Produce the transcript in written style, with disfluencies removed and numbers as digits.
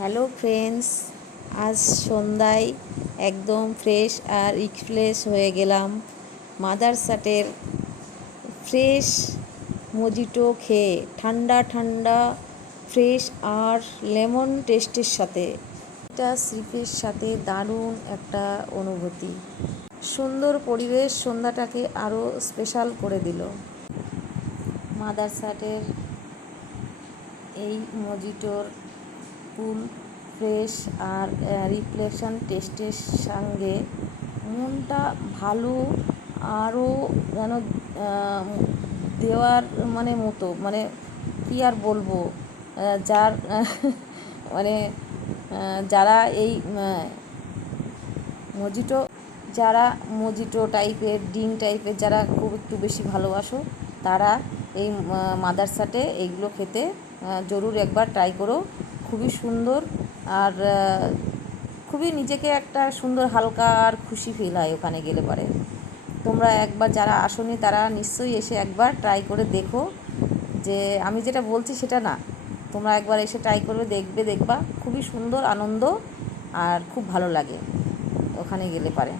Hello friends, আজ সন্ধ্যায় একদম ফ্রেশ আর রিফ্রেশ হয়ে গেলাম মাদারসাটের ফ্রেশ মজিটো খেয়ে। ঠান্ডা ঠান্ডা ফ্রেশ আর লেমন টেস্টের সাথে এটা স্রিফের সাথে দারুণ একটা অনুভূতি। সুন্দর পরিবেশ সন্ধ্যাটাকে আরও স্পেশাল করে দিল। মাদারসাটের এই মজিটোর কুল ফ্রেশ আর রিফ্লেকশন টেস্টের সঙ্গে মনটা ভালো আরও যেন দেওয়ার মতো কী আর বলবো। যার মানে যারা এই মজিটো যারা মজিটো টাইপের ড্রিঙ্ক টাইপের যারা খুব একটু বেশি ভালোবাসো, তারা এই মাদারসাটে এইগুলো খেতে জরুর একবার ট্রাই করো। খুবই সুন্দর আর খুবই নিজেকে একটা সুন্দর হালকা আর খুশি ফিল হয় ওখানে গেলে পরে। তোমরা একবার যারা আসোনি তারা নিশ্চয়ই এসে একবার ট্রাই করে দেখো। যে আমি যেটা বলছি সেটা না, তোমরা একবার এসে ট্রাই করবে, দেখবা খুবই সুন্দর আনন্দ আর খুব ভালো লাগে ওখানে গেলে পারে।